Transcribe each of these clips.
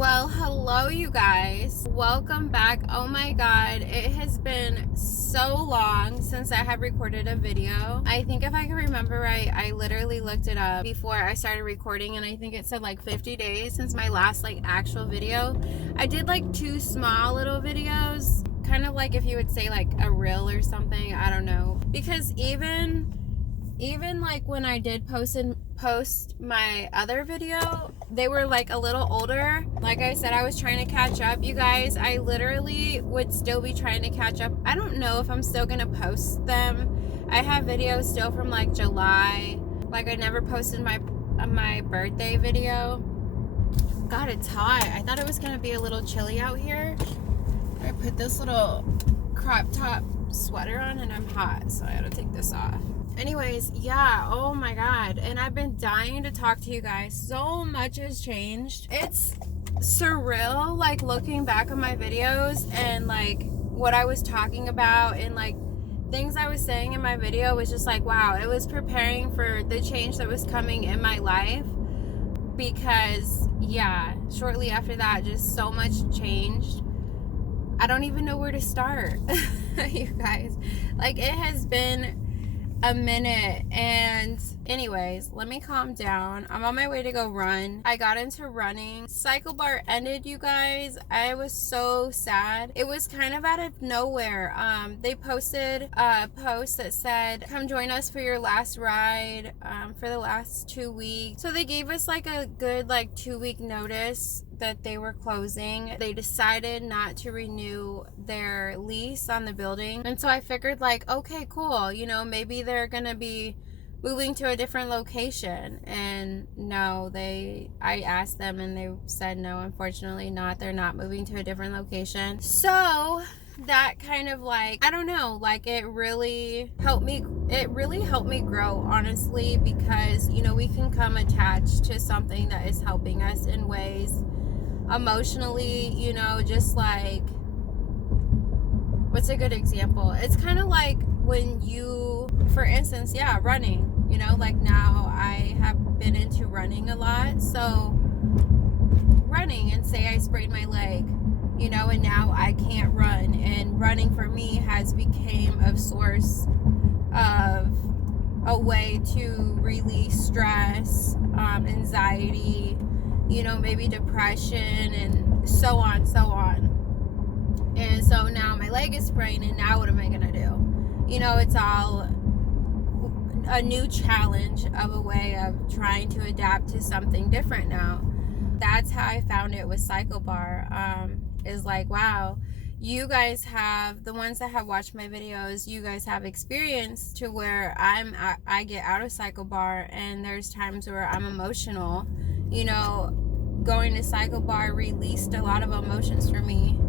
Well, hello you guys. Welcome back. Oh my god, it has been so long since I have recorded a video. I think if I can remember right, I literally looked it up before I started recording and I think it said like 50 days since my last actual video. I did like 2 small little videos, kind of like if you would say like a reel or something, I don't know. Because even like when I did post my other video, they were like a little older. Like I said, I was trying to catch up, you guys. I literally would still be trying to catch up. I don't know if I'm still gonna post them. I have videos still from like July. Like I never posted my birthday video. God, it's hot. I thought it was gonna be a little chilly out here. I put this little crop top sweater on and I'm hot, so I gotta take this off. Anyways, yeah, oh my god, and I've been dying to talk to you guys. So much has changed. It's surreal, like looking back on my videos and like what I was talking about and like things I was saying in my video was just like, wow, it was preparing for the change that was coming in my life. Because yeah, shortly after that, just so much changed. I don't even know where to start. You guys, like it has been a minute. And anyways, let me calm down. I'm on my way to go run. I got into running. Cycle bar ended, you guys. I was so sad. It was kind of out of nowhere. They posted a post that said, come join us for your last ride for the last 2 weeks. So they gave us like a good 2-week notice that they were closing. They decided not to renew their lease on the building. And so I figured okay, cool. You know, maybe they're gonna be moving to a different location. And no, I asked them and they said no, unfortunately not. They're not moving to a different location. So that kind of I don't know, it really helped me grow, honestly, because you know, we can come attached to something that is helping us in ways emotionally, you know, just what's a good example? It's kind of like when you, for instance, running, you know, now I have been into running a lot. So running, and say I sprained my leg, you know, and now I can't run, and running for me has became a source of a way to release stress, anxiety, you know, maybe depression, and so on. And so now my leg is sprained, and now what am I gonna do? You know, it's all a new challenge of a way of trying to adapt to something different now. That's how I found it with Cycle Bar. Is wow, you guys have, the ones that have watched my videos, you guys have experience to where I get out of Cycle Bar, and there's times where I'm emotional. You know, going to Cycle Bar released a lot of emotions for me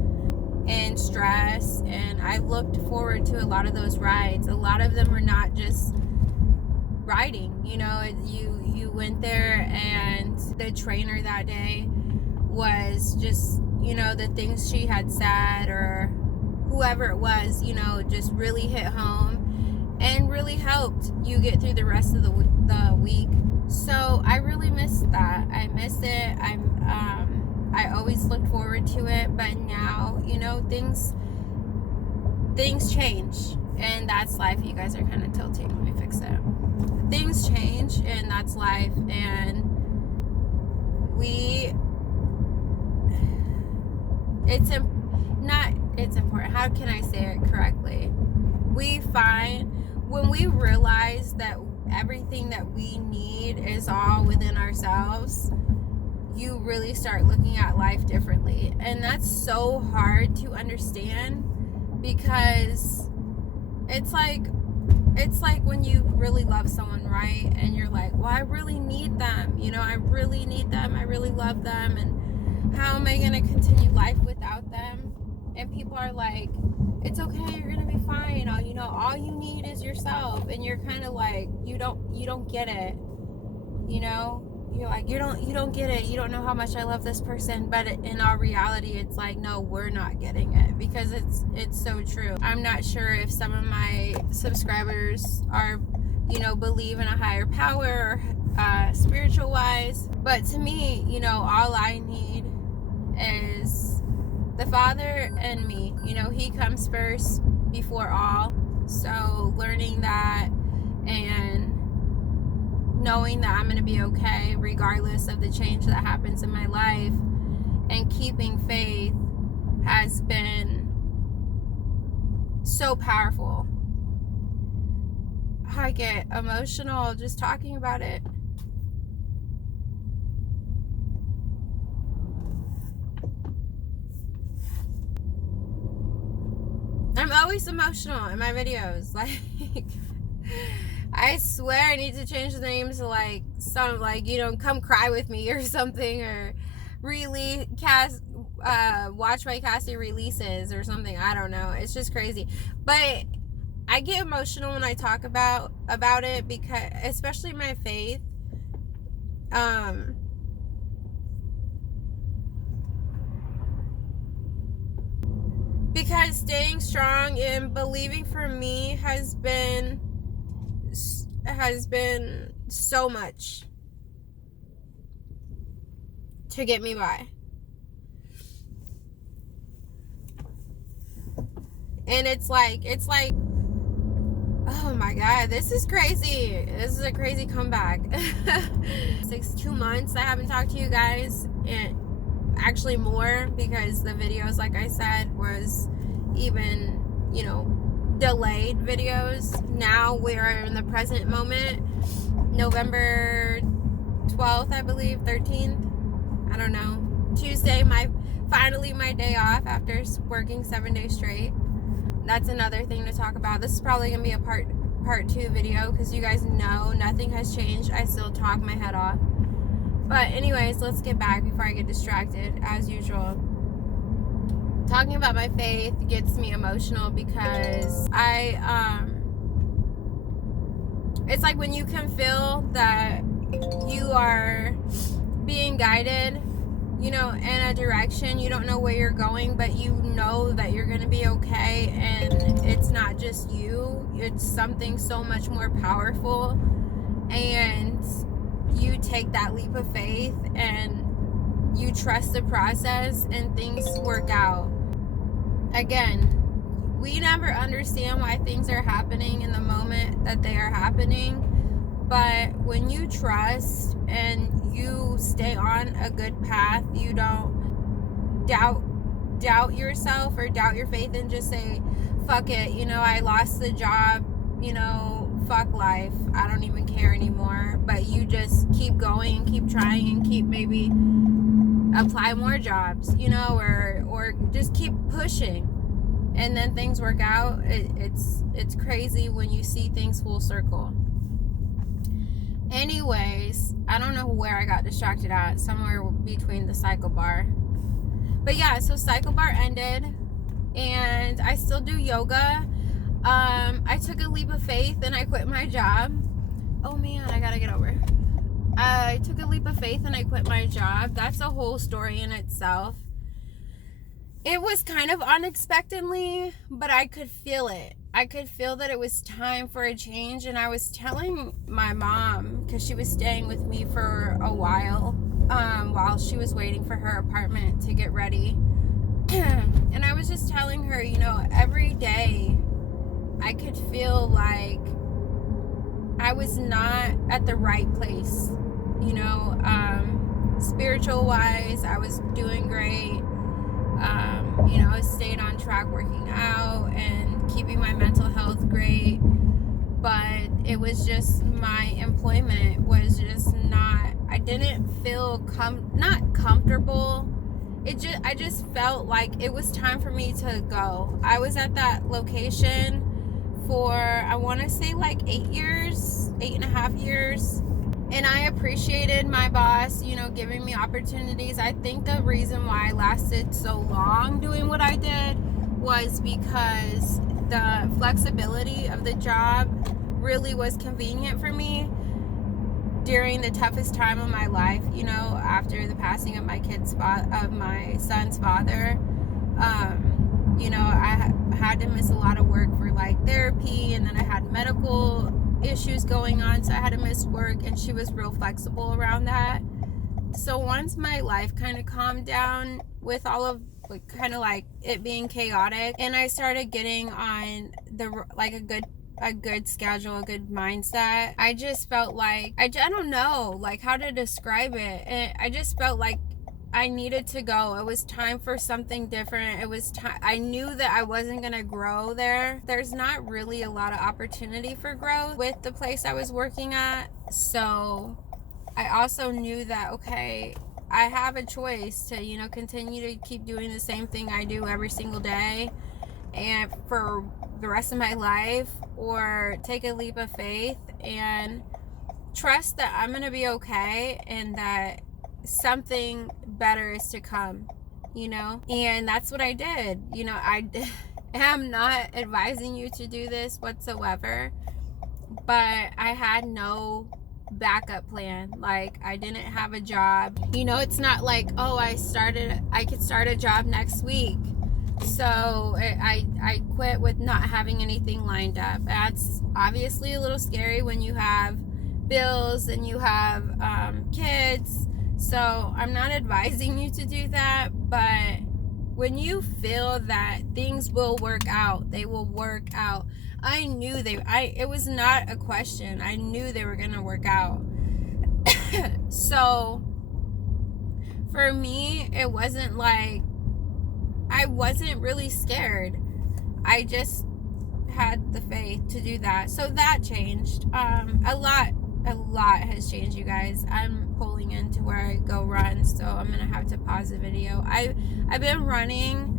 and stress, and I looked forward to a lot of those rides. A lot of them were not just riding, you know, you went there, and the trainer that day was just, you know, the things she had said or whoever it was, you know, just really hit home and really helped you get through the rest of the week. So I really missed that. I miss it. I always looked forward to it, but now, you know, things change, and that's life. You guys are kind of tilting. Let me fix it. Things change, and that's life. And it's important. How can I say it correctly? We find when we realize that everything that we need is all within ourselves, you really start looking at life differently. And that's so hard to understand, because it's like when you really love someone, right? And you're like, well, I really need them, you know, I really need them, I really love them, and how am I going to continue life without them? And people are like, it's okay, you're gonna be fine, you know, all you need is yourself. And you're kind of like, you don't get it, you know, you're like, you don't get it, you don't know how much I love this person. But in all reality, it's like, no, we're not getting it, because it's so true. I'm not sure if some of my subscribers are, you know, believe in a higher power, spiritual wise, but to me, you know, all I need Father and me, you know, he comes first before all. So learning that and knowing that I'm going to be okay regardless of the change that happens in my life, and keeping faith has been so powerful. I get emotional just talking about it. I'm always emotional in my videos. Like, I swear I need to change the names to like some, like, you know, come cry with me or something, or really watch my Cassie releases or something. I don't know. It's just crazy. But I get emotional when I talk about it, because especially my faith. Because staying strong and believing for me has been so much to get me by. And it's like, oh my God, this is crazy. This is a crazy comeback. 2 months I haven't talked to you guys, and actually more, because the videos, like I said, was even, you know, delayed videos. Now we're in the present moment, November 12th, I believe, 13th, I don't know, Tuesday, finally my day off after working 7 days straight. That's another thing to talk about. This is probably gonna be a part 2 video, because you guys know nothing has changed. I still talk my head off. But anyways, let's get back before I get distracted, as usual. Talking about my faith gets me emotional, because it's like when you can feel that you are being guided, you know, in a direction. You don't know where you're going, but you know that you're going to be okay, and it's not just you, it's something so much more powerful, and you take that leap of faith and you trust the process, and things work out. Again, we never understand why things are happening in the moment that they are happening, but when you trust and you stay on a good path, you don't doubt yourself or doubt your faith and just say, fuck it, you know, I lost the job, you know, fuck life, I don't even care anymore. But you just keep going, keep trying, and keep maybe apply more jobs, you know, or just keep pushing, and then things work out. It's crazy when you see things full circle. Anyways, I don't know where I got distracted at, somewhere between the cycle bar. But yeah, so cycle bar ended, and I still do yoga. I took a leap of faith and I quit my job. Oh man, I gotta get over it. I took a leap of faith and I quit my job. That's a whole story in itself. It was kind of unexpectedly, but I could feel it. I could feel that it was time for a change, and I was telling my mom, because she was staying with me for a while she was waiting for her apartment to get ready. And I was just telling her, you know, every day I could feel like I was not at the right place, you know, spiritual wise. I was doing great. You know, I stayed on track working out and keeping my mental health great, but it was just my employment was just not, I didn't feel not comfortable. I just felt like it was time for me to go. I was at that location for, I want to say like 8.5 years. And I appreciated my boss, you know, giving me opportunities. I think the reason why I lasted so long doing what I did was because the flexibility of the job really was convenient for me during the toughest time of my life, you know, after the passing of my son's father. You know, I had to miss a lot of work for like therapy, and then I had medical issues going on, so I had to miss work, and she was real flexible around that. So once my life kind of calmed down with all of kind of like it being chaotic, and I started getting on the like a good schedule, a good mindset, I just felt like I don't know like how to describe it, and I just felt like I needed to go. It was time for something different. It was time. I knew that I wasn't going to grow there. There's not really a lot of opportunity for growth with the place I was working at. So I also knew that, okay, I have a choice to, you know, continue to keep doing the same thing I do every single day and for the rest of my life, or take a leap of faith and trust that I'm going to be okay and that something better is to come, you know. And that's what I did. You know, I am not advising you to do this whatsoever, but I had no backup plan. Like, I didn't have a job, you know. It's not like, oh, I could start a job next week, so I quit with not having anything lined up. That's obviously a little scary when you have bills and you have kids. So I'm not advising you to do that, but when you feel that things will work out, they will work out. I knew it was not a question. I knew they were going to work out. So for me, it wasn't like, I wasn't really scared. I just had the faith to do that. So that changed. A lot has changed, you guys. I'm pulling into where I go run, so I'm gonna have to pause the video. I've been running.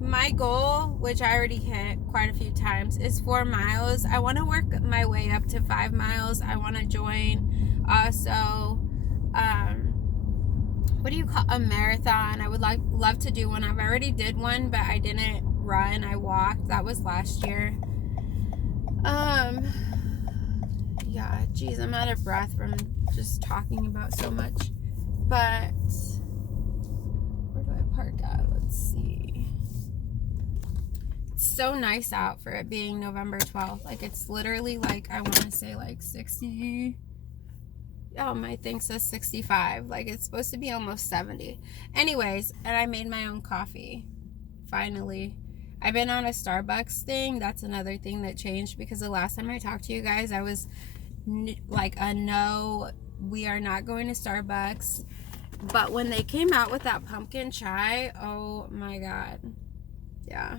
My goal, which I already hit quite a few times, is 4 miles. I want to work my way up to 5 miles. I want to join also what do you call a marathon. I would love to do one. I've already did one, but I didn't run. I walked. That was last year. Yeah, geez, I'm out of breath from just talking about so much. But where do I park at? Let's see. It's so nice out for it being November 12th. Like, it's literally like, I want to say like 60. Oh, my thing says 65. Like, it's supposed to be almost 70. Anyways, and I made my own coffee. Finally. I've been on a Starbucks thing. That's another thing that changed, because the last time I talked to you guys, I was like a no, we are not going to Starbucks. But when they came out with that pumpkin chai, oh my god, yeah,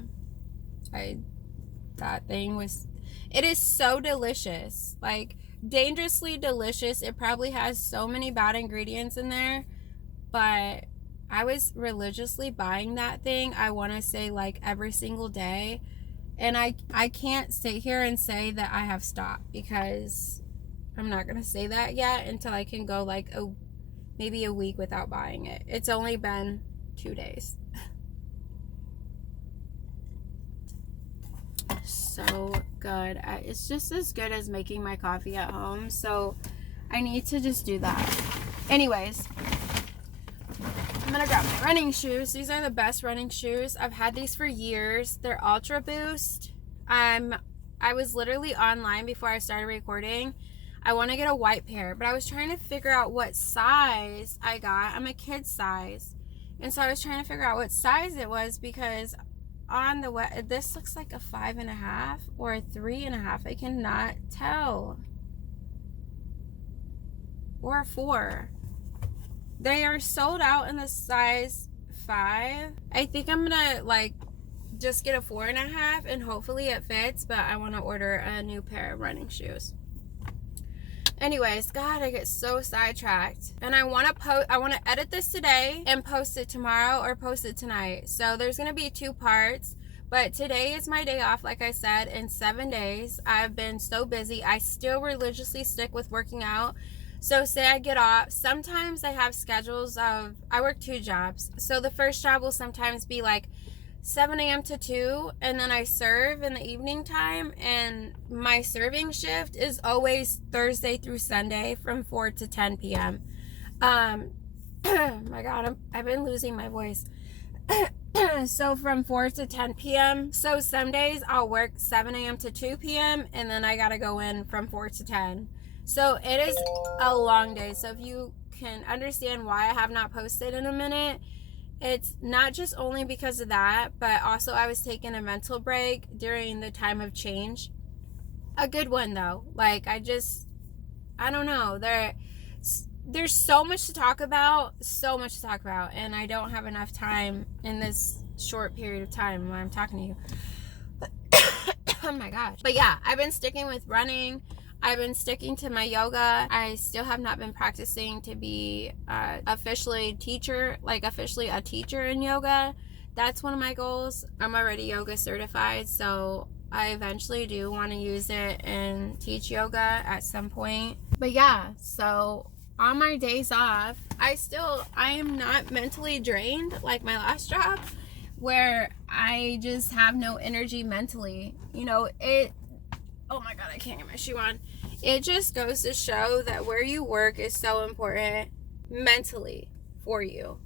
that thing was, it is so delicious, like dangerously delicious. It probably has so many bad ingredients in there, but I was religiously buying that thing, I want to say like every single day. And I can't sit here and say that I have stopped, because I'm not going to say that yet until I can go like maybe a week without buying it. It's only been 2 days. So good. It's just as good as making my coffee at home. So I need to just do that. Anyways, I'm gonna grab my running shoes. These are the best running shoes. I've had these for years. They're Ultra Boost. I was literally online before I started recording. I want to get a white pair, but I was trying to figure out what size I got. I'm a kid size, and so I was trying to figure out what size it was, because on the web, this looks like a 5.5 or a 3.5. I cannot tell. Or a 4. They are sold out in the size 5. I think I'm gonna like just get a 4.5 and hopefully it fits, but I want to order a new pair of running shoes. Anyways, God, I get so sidetracked. And I want to edit this today and post it tomorrow or post it tonight. So there's going to be 2 parts. But today is my day off, like I said, in 7 days. I've been so busy. I still religiously stick with working out. So say I get off. Sometimes I have schedules of, I work 2 jobs. So the first job will sometimes be like 7 a.m. to 2, and then I serve in the evening time, and my serving shift is always Thursday through Sunday from 4 to 10 p.m. My God, I've been losing my voice. So from 4 to 10 p.m. So some days I'll work 7 a.m. to 2 p.m. and then I gotta go in from 4 to 10. So it is a long day. So if you can understand why I have not posted in a minute, it's not just only because of that, but also I was taking a mental break during the time of change. A good one though. Like I don't know. There's so much to talk about, and I don't have enough time in this short period of time when I'm talking to you. Oh my gosh. But yeah, I've been sticking with running. I've been sticking to my yoga. I still have not been practicing to be officially a teacher in yoga. That's one of my goals. I'm already yoga certified, so I eventually do want to use it and teach yoga at some point. But yeah, so on my days off, I am not mentally drained like my last job, where I just have no energy mentally. Oh my god, I can't get my shoe on. It just goes to show that where you work is so important mentally for you.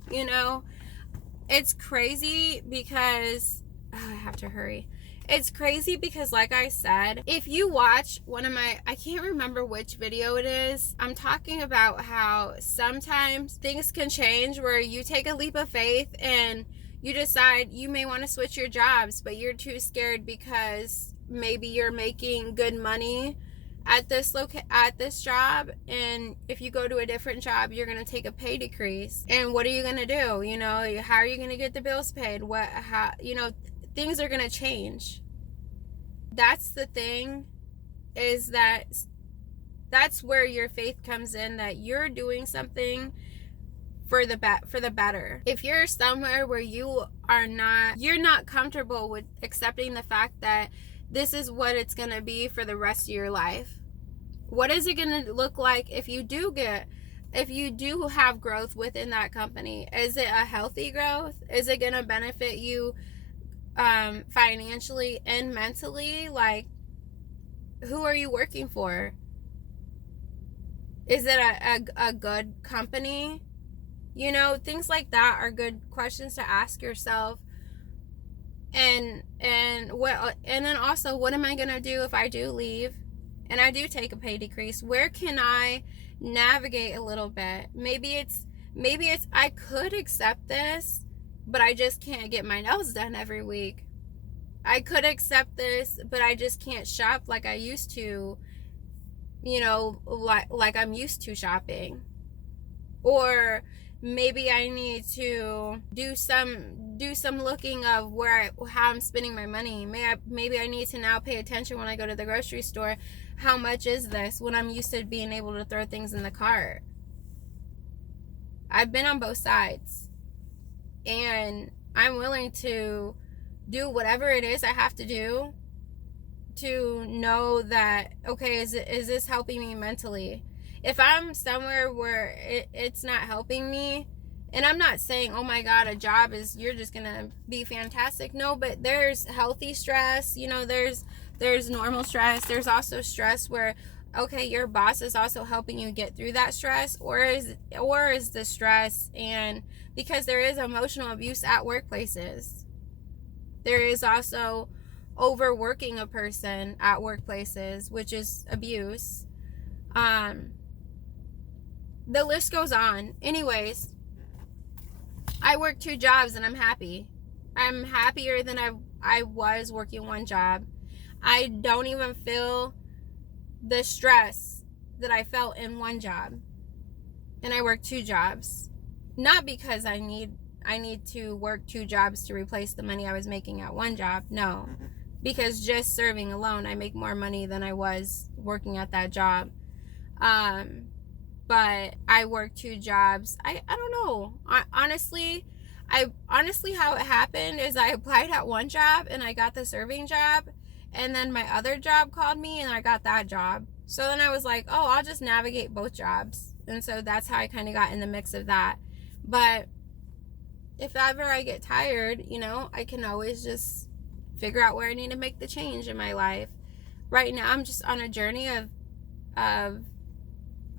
It's crazy because I have to hurry. It's crazy because, like I said, if you watch one of I can't remember which video it is, I'm talking about how sometimes things can change where you take a leap of faith and you decide you may want to switch your jobs, but you're too scared because maybe you're making good money at this job, and if you go to a different job, you're going to take a pay decrease. And what are you going to do? How are you going to get the bills paid? Things are going to change. That's the thing, is that's where your faith comes in, that you're doing something for the better. If you're somewhere where you're not comfortable with accepting the fact that this is what it's going to be for the rest of your life, what is it going to look like if you do have growth within that company? Is it a healthy growth? Is it going to benefit you financially and mentally? Like, who are you working for? Is it a good company? Things like that are good questions to ask yourself. And then also, what am I gonna do if I do leave and I do take a pay decrease? Where can I navigate a little bit? Maybe it's I could accept this, but I just can't get my nails done every week. I could accept this, but I just can't shop like I used to, like I'm used to shopping. Or maybe I need to do some looking of how I'm spending my money. Maybe I need to now pay attention when I go to the grocery store. How much is this, when I'm used to being able to throw things in the cart? I've been on both sides, and I'm willing to do whatever it is I have to do to know that, okay, is this helping me mentally? If I'm somewhere where it's not helping me, and I'm not saying, oh my god, a job you're just gonna be fantastic. No, but there's healthy stress. There's normal stress. There's also stress where, okay, your boss is also helping you get through that stress, or is the stress, and because there is emotional abuse at workplaces. There is also overworking a person at workplaces, which is abuse. The list goes on. Anyways, I work 2 jobs and I'm happy. I'm happier than I was working one job. I don't even feel the stress that I felt in one job. And I work 2 jobs. Not because I need to work 2 jobs to replace the money I was making at one job. No. Because just serving alone, I make more money than I was working at that job. But I work 2 jobs. I don't know. Honestly, how it happened is I applied at one job and I got the serving job, and then my other job called me and I got that job. So then I was like, oh, I'll just navigate both jobs. And so that's how I kind of got in the mix of that. But if ever I get tired, I can always just figure out where I need to make the change in my life. Right now, I'm just on a journey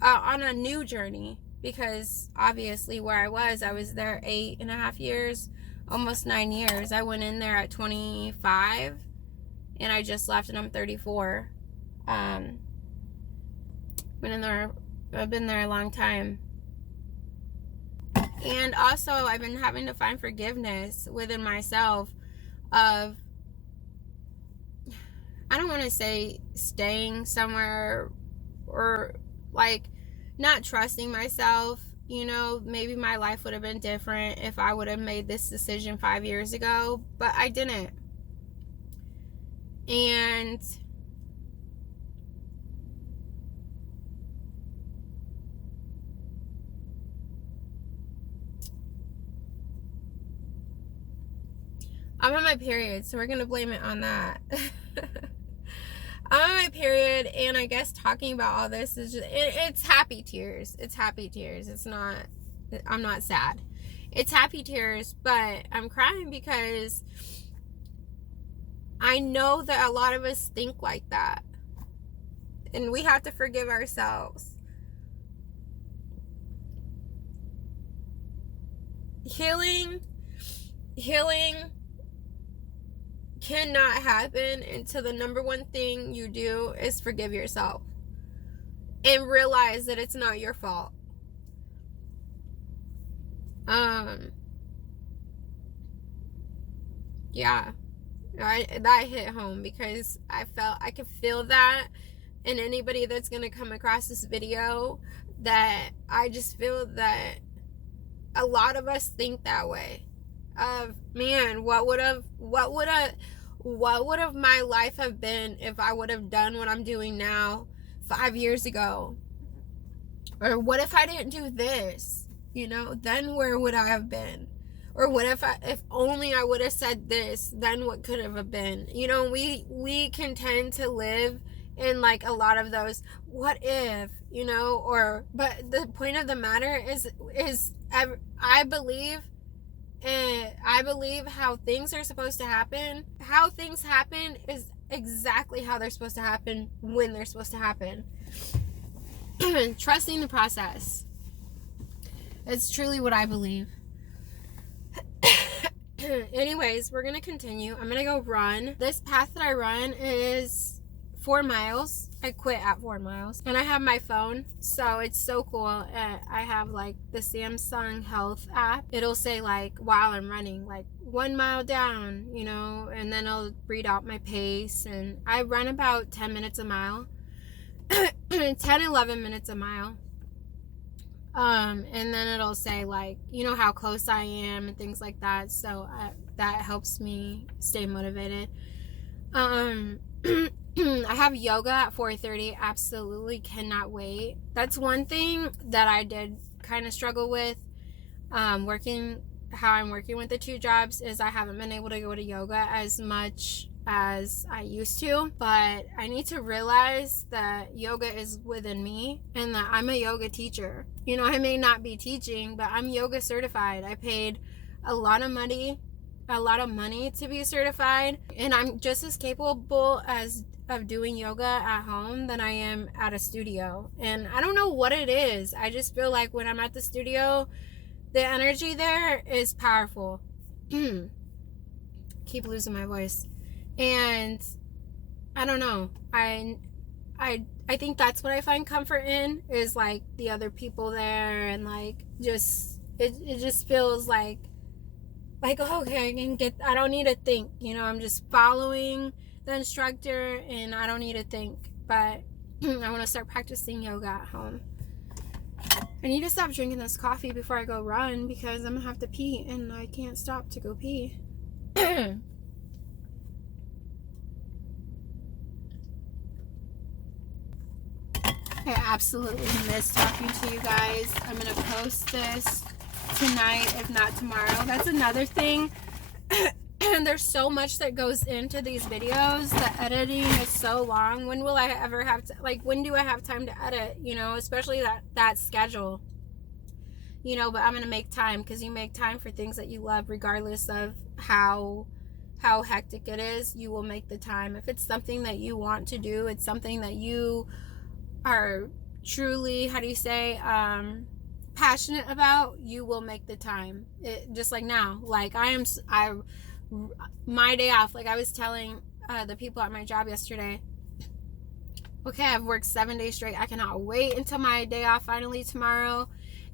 on a new journey, because obviously where I was there 8.5 years, almost 9 years. I went in there at 25 and I just left and I'm 34. I've been there a long time. And also, I've been having to find forgiveness within myself of, I don't want to say staying somewhere or like not trusting myself. You know, maybe my life would have been different if I would have made this decision 5 years ago, but I didn't. And I'm on my period, so we're going to blame it on that. I'm on my period, and I guess talking about all this is just, it's happy tears. It's happy tears. It's not, I'm not sad. It's happy tears, but I'm crying because I know that a lot of us think like that. And we have to forgive ourselves. Healing cannot happen until the number one thing you do is forgive yourself and realize that it's not your fault. Yeah, that hit home because I could feel that in anybody that's gonna come across this video, that I just feel that a lot of us think that way. Of, man, what would have my life have been if I would have done what I'm doing now 5 years ago? Or what if I didn't do this? You know, then where would I have been? Or what if only I would have said this, then what could have been? You know, we can tend to live in like a lot of those what if, you know, but the point of the matter is I believe how things are supposed to happen. How things happen is exactly how they're supposed to happen when they're supposed to happen. Trusting the process. It's truly what I believe. Anyways, we're going to continue. I'm going to go run. This path that I run is 4 miles. I quit at 4 miles. And I have my phone, so it's so cool. I have like the Samsung Health app. It'll say like while I'm running, like 1 mile down, you know, and then it'll read out my pace. And I run about 10 minutes a mile. 10-11 minutes a mile. And then it'll say like, you know, how close I am and things like that. So that helps me stay motivated. I have yoga at 4:30. Absolutely cannot wait. That's one thing that I did kind of struggle with. How I'm working with the 2 jobs is I haven't been able to go to yoga as much as I used to, but I need to realize that yoga is within me and that I'm a yoga teacher. You know, I may not be teaching, but I'm yoga certified. I paid a lot of money to be certified, and I'm just as capable of doing yoga at home than I am at a studio. And I don't know what it is. I just feel like when I'm at the studio, the energy there is powerful. Keep losing my voice. And I don't know. I think that's what I find comfort in, is like the other people there, and like just it just feels like okay, I don't need to think, you know, I'm just following the instructor and I don't need to think. But I want to start practicing yoga at home. I need to stop drinking this coffee before I go run because I'm gonna have to pee and I can't stop to go pee. I absolutely miss talking to you guys. I'm going to post this tonight, if not tomorrow. That's another thing. And there's so much that goes into these videos. The editing is so long. When will I ever have to, like, when do I have time to edit? You know, especially that schedule. You know, but I'm going to make time, because you make time for things that you love regardless of how hectic it is. You will make the time. If it's something that you want to do, it's something that you are truly, passionate about, you will make the time. Just like now, like my day off, like I was telling the people at my job yesterday, Okay, I've worked 7 days straight. I cannot wait until my day off finally tomorrow.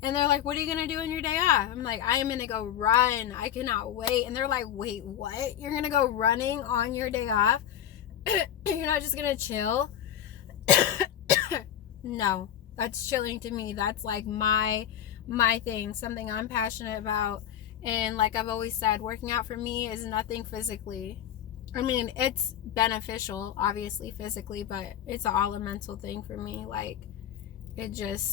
And they're like, what are you going to do on your day off? I'm like, I am going to go run. I cannot wait. And they're like, wait, what? You're going to go running on your day off? You're not just going to chill? No, that's chilling to me. That's like my thing, something I'm passionate about. And like I've always said, working out for me is nothing physically. I mean, it's beneficial, obviously, physically, but it's all a mental thing for me. Like, it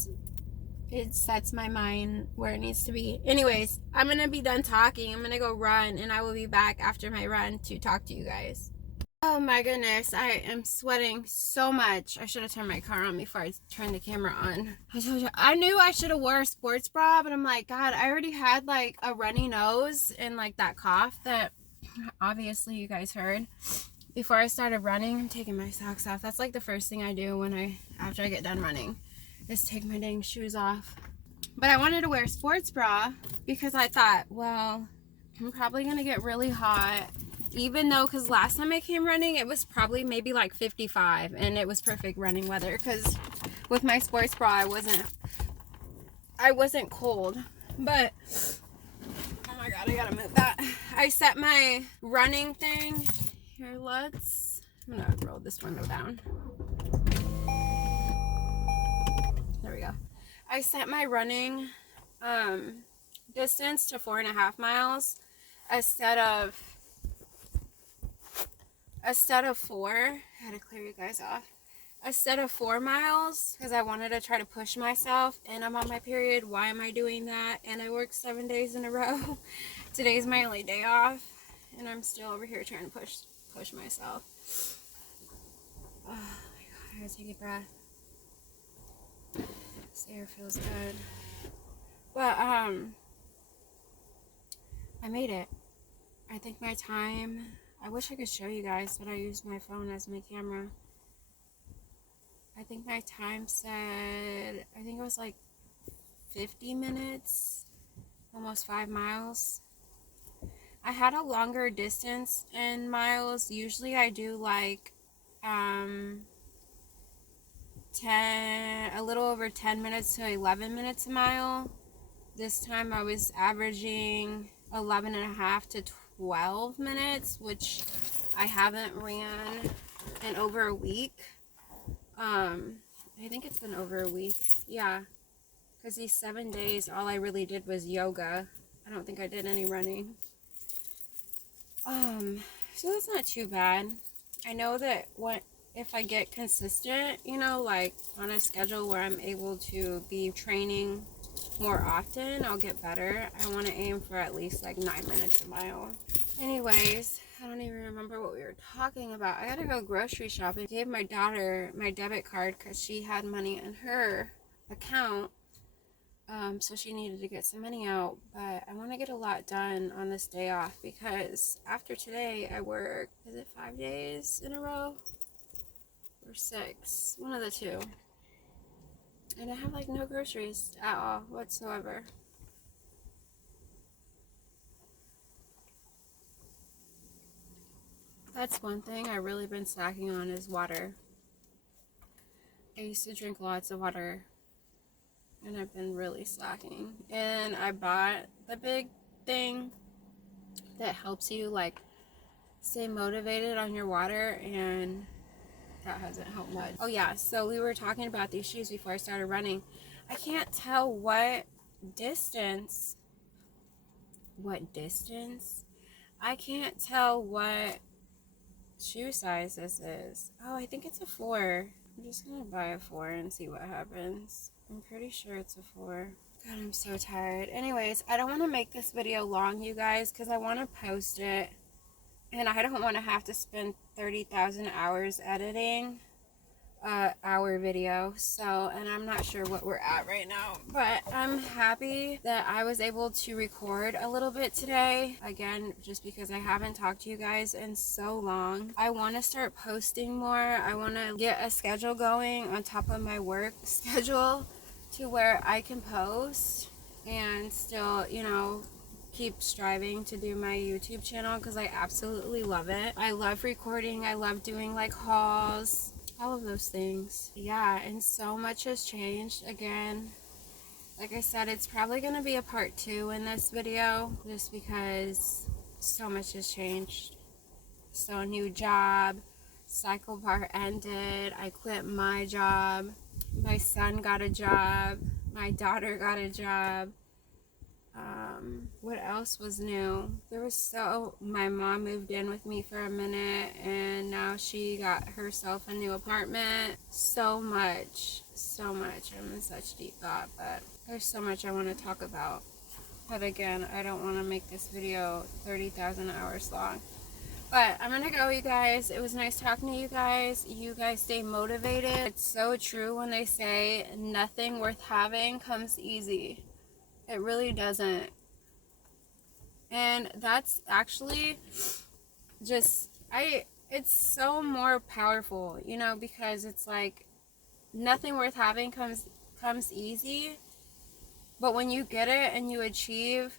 sets my mind where it needs to be. Anyways, I'm going to be done talking. I'm going to go run, and I will be back after my run to talk to you guys. Oh my goodness, I am sweating so much. I should have turned my car on before I turned the camera on. I told you, I knew I should have wore a sports bra, but I'm like, God, I already had like a runny nose and like that cough that obviously you guys heard. Before I started running, I'm taking my socks off. That's like the first thing I do after I get done running, is take my dang shoes off. But I wanted to wear a sports bra because I thought, well, I'm probably gonna get really hot. Even though, because last time I came running, it was probably maybe like 55 and it was perfect running weather, because with my sports bra I wasn't cold. But oh my God, I gotta move that. I set my running thing here. I'm gonna roll this window down. There we go. I set my running distance to 4.5 miles instead of 4. I had to clear you guys off. Instead of 4 miles, because I wanted to try to push myself, and I'm on my period. Why am I doing that? And I worked 7 days in a row. Today's my only day off, and I'm still over here trying to push myself. Oh my God, I gotta take a breath. This air feels good. But I made it. I think my time, I wish I could show you guys, but I used my phone as my camera. I think my time said, I think it was like 50 minutes, almost 5 miles. I had a longer distance in miles. Usually I do like a little over 10 minutes to 11 minutes a mile. This time I was averaging 11.5 to 12 minutes, which I haven't ran in over a week. I think it's been over a week. Yeah, because these 7 days, all I really did was yoga. I don't think I did any running. So that's not too bad. I know that if I get consistent, you know, like on a schedule where I'm able to be training more often, I'll get better. I want to aim for at least like 9 minutes a mile. Anyways, I don't even remember what we were talking about. I gotta go grocery shopping. I gave my daughter my debit card because she had money in her account. So she needed to get some money out. But I want to get a lot done on this day off, because after today I work, is it 5 days in a row? Or 6? One of the two. And I have like no groceries at all whatsoever. That's one thing I've really been slacking on, is water. I used to drink lots of water, and I've been really slacking. And I bought the big thing that helps you like stay motivated on your water, and that hasn't helped much. Oh yeah, so we were talking about these shoes before I started running. I can't tell what distance. I can't tell what shoe size this is. Oh, I think it's a 4. I'm just gonna buy a 4 and see what happens. I'm pretty sure it's a 4. God, I'm so tired. Anyways, I don't want to make this video long, you guys, because I want to post it, and I don't want to have to spend 30,000 hours editing our video. So, and I'm not sure what we're at right now, but I'm happy that I was able to record a little bit today, again, just because I haven't talked to you guys in so long. I want to start posting more. I want to get a schedule going on top of my work schedule to where I can post and still, you know, keep striving to do my YouTube channel, because I absolutely love it. I love recording. I love doing like hauls. all of those things. Yeah, and so much has changed. Again, like I said, it's probably going to be a part 2 in this video, just because so much has changed. So, a new job, cycle part ended, I quit my job, my son got a job, my daughter got a job. What else was new? My mom moved in with me for a minute, and now she got herself a new apartment. So much. I'm in such deep thought, but there's so much I want to talk about. But again, I don't want to make this video 30,000 hours long. But I'm gonna go, you guys. It was nice talking to you guys. You guys stay motivated. It's so true when they say nothing worth having comes easy. It really doesn't. And that's actually it's so more powerful, you know, because it's like nothing worth having comes easy. But when you get it and you achieve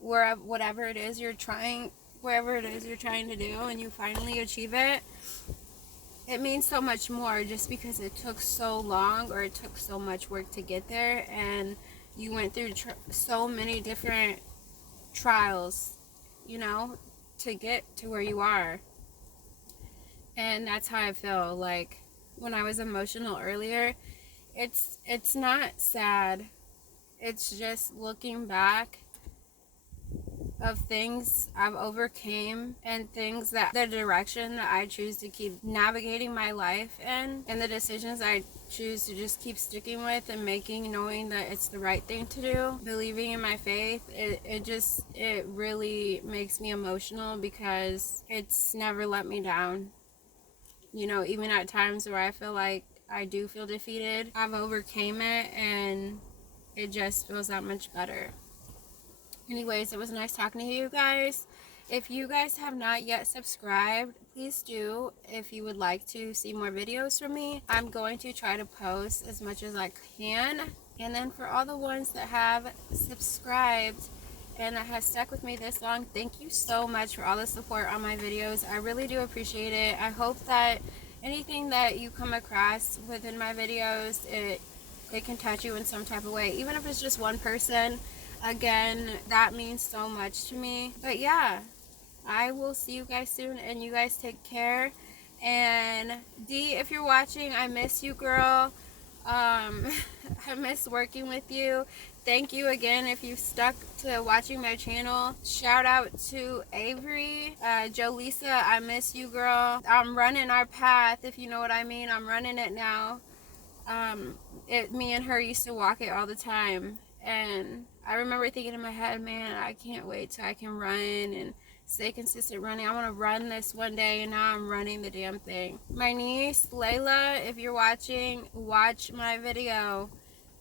whatever it is you're trying, wherever it is you're trying to do, and you finally achieve it, it means so much more, just because it took so long, or it took so much work to get there, and you went through so many different trials, you know, to get to where you are. And that's how I feel. Like, when I was emotional earlier, it's not sad. It's just looking back of things I've overcame, and things that the direction that I choose to keep navigating my life in, and the decisions I choose to just keep sticking with and making, knowing that it's the right thing to do, believing in my faith. It really makes me emotional, because it's never let me down. You know, even at times where I feel like I do feel defeated, I've overcame it, and it just feels that much better. Anyways, it was nice talking to you guys. If you guys have not yet subscribed, please do. If you would like to see more videos from me, I'm going to try to post as much as I can. And then for all the ones that have subscribed and that has stuck with me this long, thank you so much for all the support on my videos. I really do appreciate it. I hope that anything that you come across within my videos, it can touch you in some type of way, even if it's just one person. Again, that means so much to me. But yeah, I will see you guys soon, and you guys take care. And D, if you're watching, I miss you, girl. I miss working with you. Thank you again if you stuck to watching my channel. Shout out to Avery. Jolisa, I miss you, girl. I'm running our path, if you know what I mean. I'm running it now. Me and her used to walk it all the time, and I remember thinking in my head, man, I can't wait till I can run and stay consistent running. I want to run this one day, and now I'm running the damn thing. My niece Layla, if you're watching, watch my video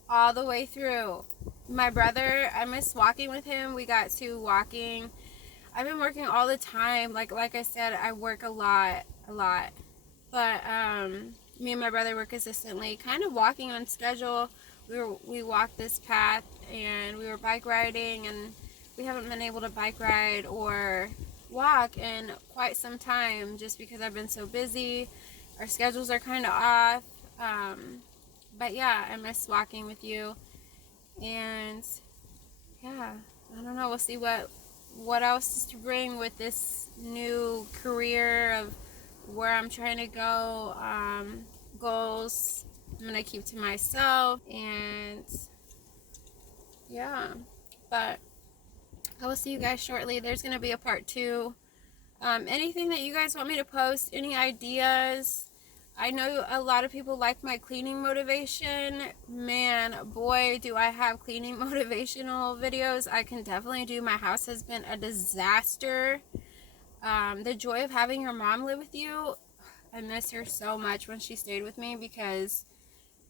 all the way through. My brother, I miss walking with him. We got to walking. I've been working all the time. Like I said, I work a lot. But me and my brother work consistently, kind of walking on schedule. We walked this path, and we were bike riding, and we haven't been able to bike ride or walk in quite some time, just because I've been so busy. Our schedules are kind of off. But yeah, I miss walking with you. And yeah, I don't know, we'll see what else is to bring with this new career of where I'm trying to go. Goals I'm gonna keep to myself, and yeah, but I will see you guys shortly. There's gonna be a part 2. Anything that you guys want me to post, any ideas? I know a lot of people like my cleaning motivation. Man, boy, do I have cleaning motivational videos. I can definitely do. My house has been a disaster. The joy of having your mom live with you, I miss her so much when she stayed with me, because,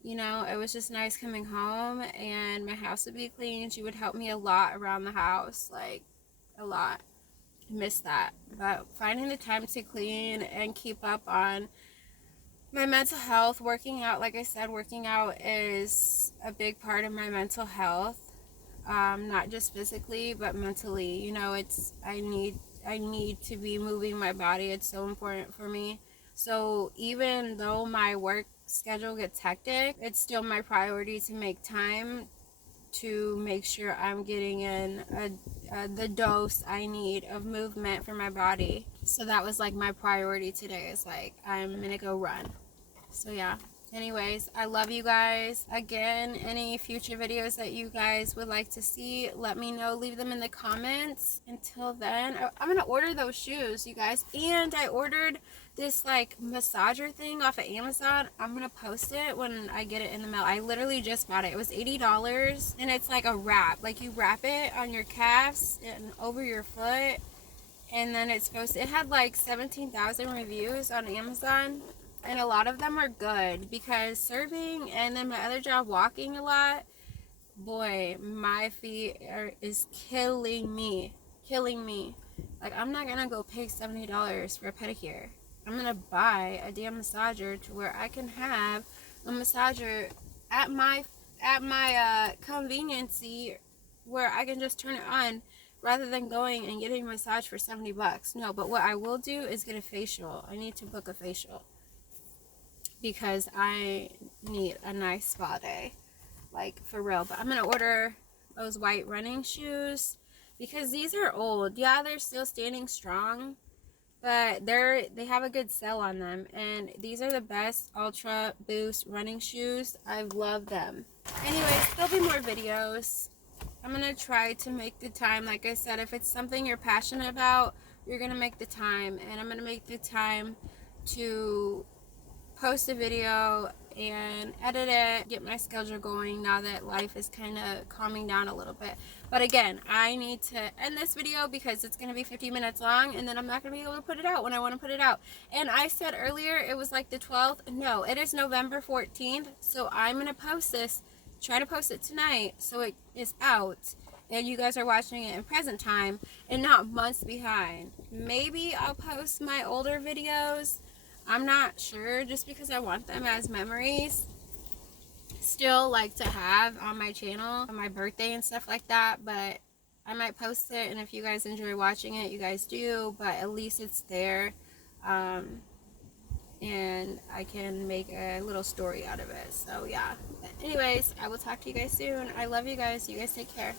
you know, it was just nice coming home and my house would be clean. She would help me a lot around the house, like a lot. I miss that. But finding the time to clean and keep up on my mental health, working out, like I said, working out is a big part of my mental health. Not just physically, but mentally. You know, I need to be moving my body. It's so important for me. So even though my work schedule gets hectic, it's still my priority to make time to make sure I'm getting in the dose I need of movement for my body. So that was like my priority today, is like, I'm gonna go run. So yeah. Anyways, I love you guys. Again, any future videos that you guys would like to see, let me know. Leave them in the comments. Until then, I'm going to order those shoes, you guys. And I ordered this like massager thing off of Amazon. I'm going to post it when I get it in the mail. I literally just bought it. It was $80 and it's like a wrap. Like you wrap it on your calves and over your foot. And then it's supposed to, it had like 17,000 reviews on Amazon. And a lot of them are good, because surfing and then my other job, walking a lot, boy, my feet is killing me. Like, I'm not gonna go pay $70 for a pedicure. I'm gonna buy a damn massager to where I can have a massager at my conveniency, where I can just turn it on rather than going and getting a massage for $70. No, but what I will do is get a facial. I need to book a facial, because I need a nice spa day, like for real. But I'm gonna order those white running shoes, because these are old. Yeah, they're still standing strong, but they have a good sell on them, and these are the best Ultra Boost running shoes. I love them. Anyways, there'll be more videos. I'm gonna try to make the time. Like I said, if it's something you're passionate about, you're gonna make the time, and I'm gonna make the time to post a video and edit it, get my schedule going now that life is kind of calming down a little bit. But again, I need to end this video because it's going to be 50 minutes long, and then I'm not going to be able to put it out when I want to put it out. And I said earlier it was like the 12th. No, it is November 14th. So I'm going to post this, try to post it tonight so it is out and you guys are watching it in present time and not months behind. Maybe I'll post my older videos. I'm not sure, just because I want them as memories still, like, to have on my channel on my birthday and stuff like that. But I might post it, and if you guys enjoy watching it, you guys do, but at least it's there, and I can make a little story out of it. So yeah, but anyways, I will talk to you guys soon. I love you guys. You guys take care.